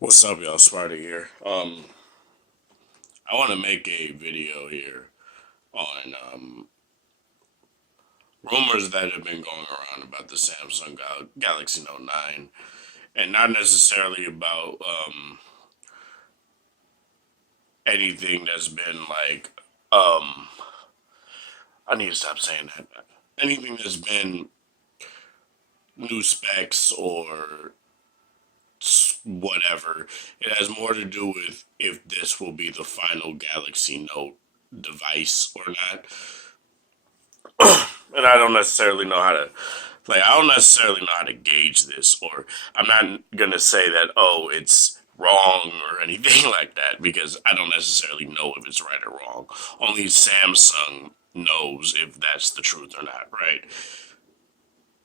What's up, y'all? Smarty here. I want to make a video here on rumors that have been going around about the Samsung Galaxy Note 9, and not necessarily about anything that's been like. I need to stop saying that. Anything that's been new specs or whatever. It has more to do with if this will be the final Galaxy Note device or not. And I don't necessarily know how to I don't necessarily know how to gauge this, or I'm not gonna say that it's wrong or anything like that because I don't necessarily know if it's right or wrong. Only Samsung knows if that's the truth or not, right?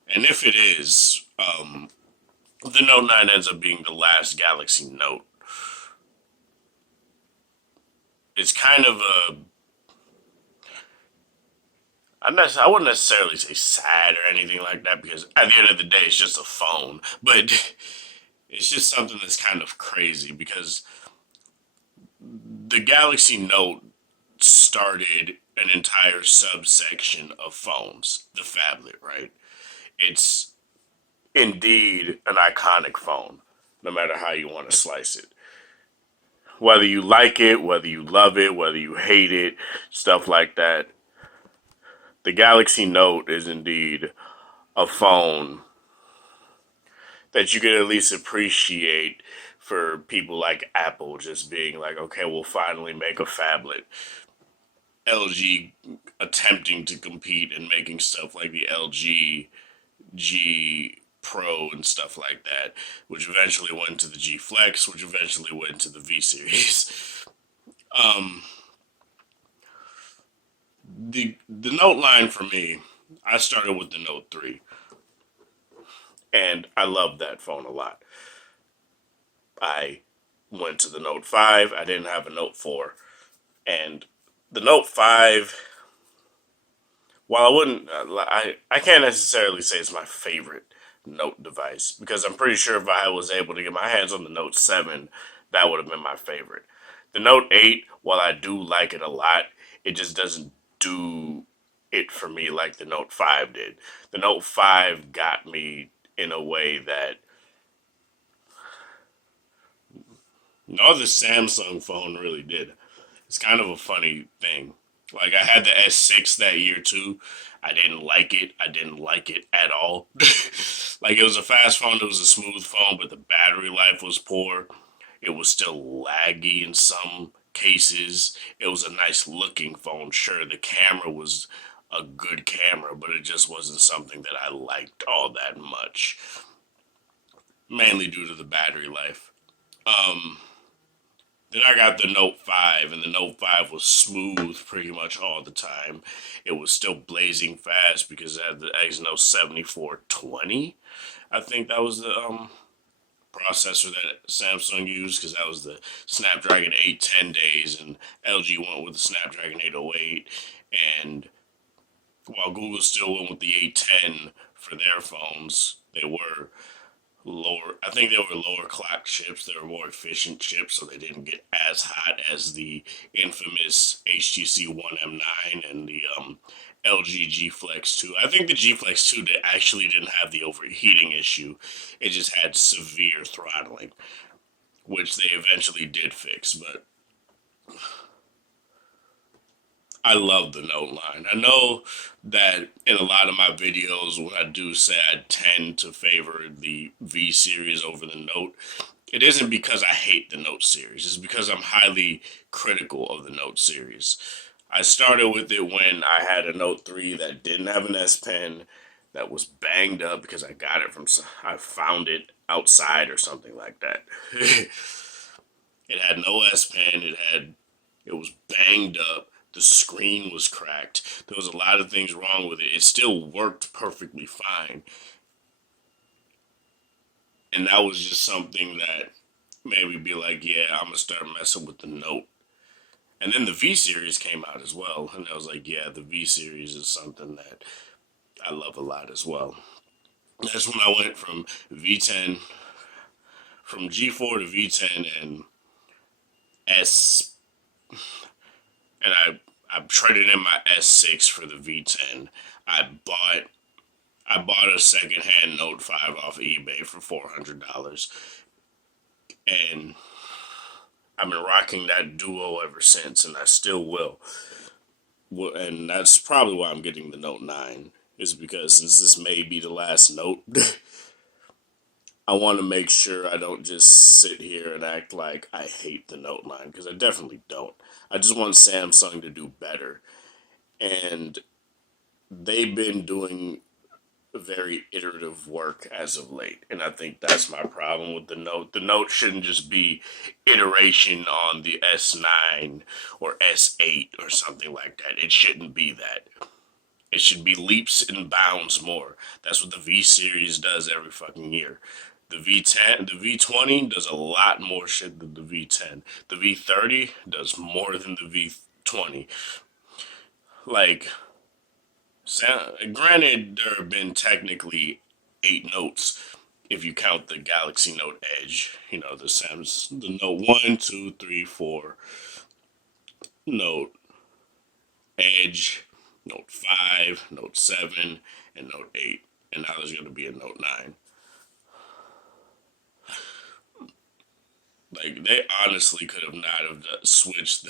And if it is, the Note 9 ends up being the last Galaxy Note. It's kind of a I wouldn't necessarily say sad or anything like that because at the end of the day, it's just a phone. But it's just something that's kind of crazy because the Galaxy Note started an entire subsection of phones, the phablet, right? It's indeed an iconic phone, no matter how you want to slice it. Whether you like it, whether you love it, whether you hate it, stuff like that. The Galaxy Note is indeed a phone that you could at least appreciate for people like Apple just being like, okay, we'll finally make a phablet. LG attempting to compete and making stuff like the LG G Pro and stuff like that, which eventually went to the G Flex, which eventually went to the V series. Um, the Note line for me, I started with the Note 3, and I love that phone a lot. I went to the Note 5. I didn't have a Note 4. And the Note 5, while I wouldn't, I can't necessarily say it's my favorite Note device because I'm pretty sure if I was able to get my hands on the Note 7, that would have been my favorite. The Note 8, while I do like it a lot, it just doesn't do it for me like the Note 5 did. The Note 5 got me in a way that no other Samsung phone really did. It's kind of a funny thing. Like I had the S6 that year too. I didn't like it. I didn't like it at all. Like it was a fast phone, it was a smooth phone, but the battery life was poor. It was still laggy in some cases. It was a nice looking phone. Sure, the camera was a good camera, but it just wasn't something that I liked all that much. Mainly due to the battery life. Um, Then I got the Note 5, and the Note 5 was smooth pretty much all the time. It was still blazing fast because it had the Exynos 7420. I think that was the processor that Samsung used because that was the Snapdragon 810 days, and LG went with the Snapdragon 808. And while Google still went with the 810 for their phones, they were lower. I think they were lower clock chips. They were more efficient chips, so they didn't get as hot as the infamous HTC One M9 and the LG G Flex 2. I think the G Flex 2 actually didn't have the overheating issue. It just had severe throttling, which they eventually did fix. But I love the Note line. I know that in a lot of my videos, when I do say I tend to favor the V series over the Note, it isn't because I hate the Note series. It's because I'm highly critical of the Note series. I started with it when I had a Note 3 that didn't have an S Pen, that was banged up because I got it from, I found it outside or something like that. It had no S Pen, it was banged up. The screen was cracked. There was a lot of things wrong with it. It still worked perfectly fine. And that was just something that made me be like, yeah, I'm gonna start messing with the Note. And then the V series came out as well, and I was like, yeah, the V series is something that I love a lot as well. That's when I went from V10 from G4 to V10 and S, and I traded in my S6 for the V10. I bought I bought a secondhand Note 5 off of eBay for $400, and I've been rocking that Duo ever since, and I still will. And that's probably why I'm getting the Note 9, is because since this may be the last Note, I want to make sure I don't just sit here and act like I hate the Note 9, because I definitely don't. I just want Samsung to do better. And they've been doing very iterative work as of late, and I think that's my problem with the Note. The Note shouldn't just be iteration on the S9 or S8 or something like that. It shouldn't be that. It should be leaps and bounds more. That's what the V series does every fucking year. The V10, the V20 does a lot more shit than the V10. The V30 does more than the V20. Like, granted, there have been technically 8 notes if you count the Galaxy Note Edge. You know, the Note 1, 2, 3, 4, Note Edge, Note 5, Note 7, and Note 8. And now there's going to be a Note 9. Like, they honestly could have not have switched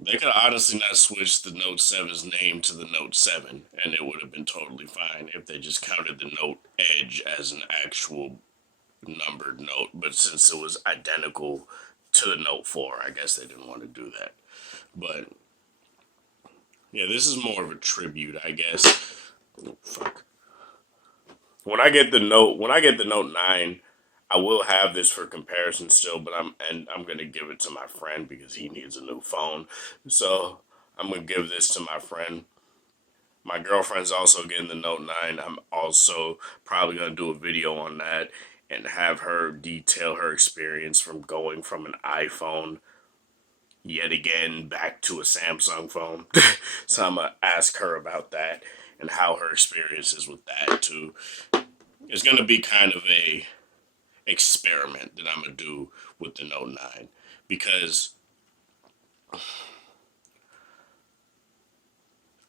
they could have honestly not switched the Note 7's name to the Note 7, and it would have been totally fine if they just counted the Note Edge as an actual numbered note. But since it was identical to the Note 4, I guess they didn't want to do that. But yeah, this is more of a tribute, I guess. Oh, fuck. When I get the Note 9, I will have this for comparison still, but I'm gonna give it to my friend because he needs a new phone. So I'm gonna give this to my friend. My girlfriend's also getting the Note 9. I'm also probably gonna do a video on that and have her detail her experience from going from an iPhone yet again back to a Samsung phone. So I'm gonna ask her about that and how her experience is with that too. It's gonna be kind of a experiment that I'm gonna do with the Note 9, because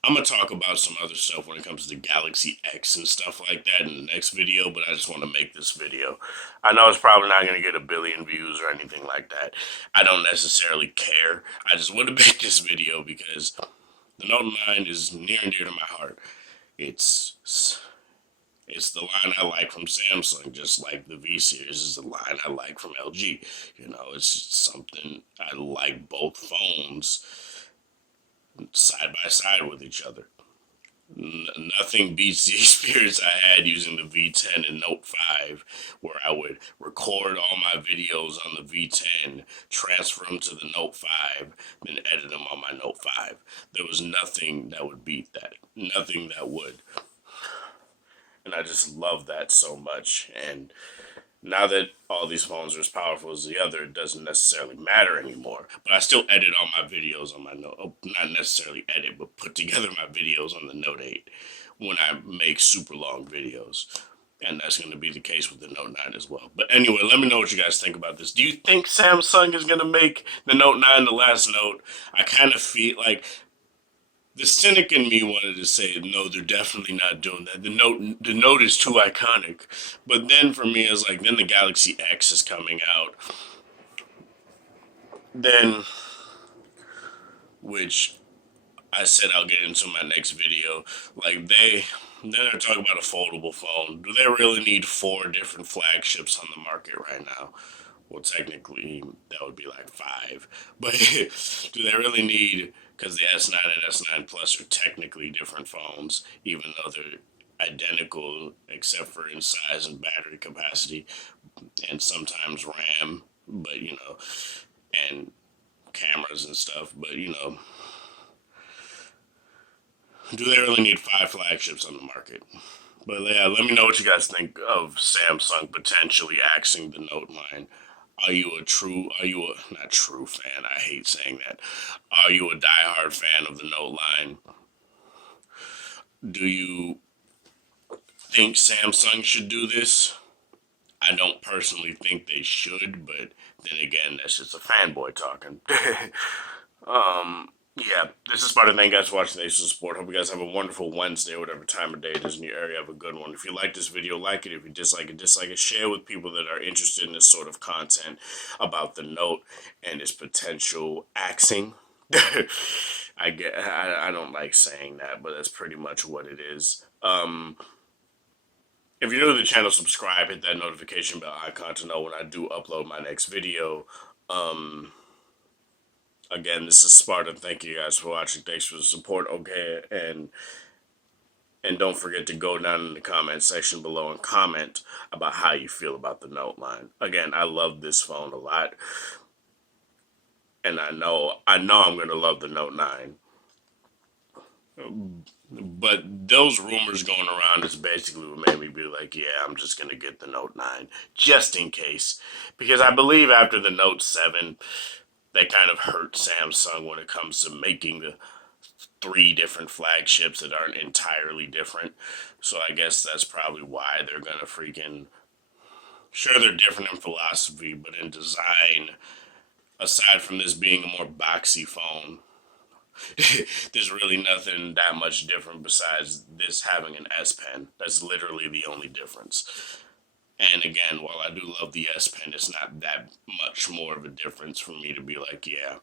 I'm gonna talk about some other stuff when it comes to the Galaxy X and stuff like that in the next video, but I just want to make this video. I know it's probably not gonna get a billion views or anything like that. I don't necessarily care. I just want to make this video because the Note 9 is near and dear to my heart. It's it's the line I like from Samsung, just like the V series is the line I like from LG. You know, it's just something I like, both phones side by side with each other. Nothing beats the experience I had using the V10 and Note 5, where I would record all my videos on the V10, transfer them to the Note 5, then edit them on my Note 5. There was nothing that would beat that. Nothing that would. And I just love that so much. And now that all these phones are as powerful as the other, it doesn't necessarily matter anymore. But I still edit all my videos on my Note. Not necessarily edit, but put together my videos on the Note 8 when I make super long videos. And that's going to be the case with the Note 9 as well. But anyway, let me know what you guys think about this. Do you think Samsung is going to make the Note 9 the last Note? I kind of feel like the cynic in me wanted to say, no, they're definitely not doing that. The Note is too iconic. But then for me, it's like, then the Galaxy X is coming out. Then, which I said I'll get into my next video. Like, then they're talking about a foldable phone. Do they really need 4 different flagships on the market right now? Well, technically, that would be like 5. But do they really need, because the S9 and S9 Plus are technically different phones, even though they're identical except for in size and battery capacity and sometimes RAM, but and cameras and stuff. But do they really need 5 flagships on the market? But yeah, let me know what you guys think of Samsung potentially axing the Note line. Are you not true fan, I hate saying that. Are you a diehard fan of the Note line? Do you think Samsung should do this? I don't personally think they should, but then again, that's just a fanboy talking. Yeah, this is Sparta. Thank you guys for watching the Aces of Sport. Hope you guys have a wonderful Wednesday, whatever time of day it is in your area. Have a good one. If you like this video, like it. If you dislike it, dislike it. Share with people that are interested in this sort of content about the note and its potential axing. I don't like saying that, but that's pretty much what it is. If you're new to the channel, subscribe, hit that notification bell icon to know when I do upload my next video. Again, this is Sparta. Thank you guys for watching. Thanks for the support. Okay, and don't forget to go down in the comment section below and comment about how you feel about the Note line. Again, I love this phone a lot, and I know I'm gonna love the Note 9. But those rumors going around is basically what made me be like, yeah, I'm just going to get the Note 9, just in case. Because I believe after the Note 7, they kind of hurt Samsung when it comes to making the 3 different flagships that aren't entirely different. So I guess that's probably why they're going to freaking... Sure, they're different in philosophy, but in design, aside from this being a more boxy phone, there's really nothing that much different besides this having an S Pen. That's literally the only difference. And again, while I do love the S Pen, it's not that much more of a difference for me to be like, yeah,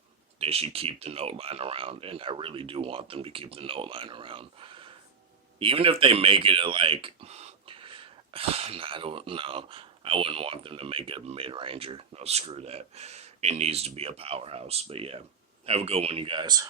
they should keep the Note line around. And I really do want them to keep the Note line around. Even if they make it a like, I don't know. I wouldn't want them to make it a mid-ranger. No, screw that. It needs to be a powerhouse. But yeah, have a good one, you guys.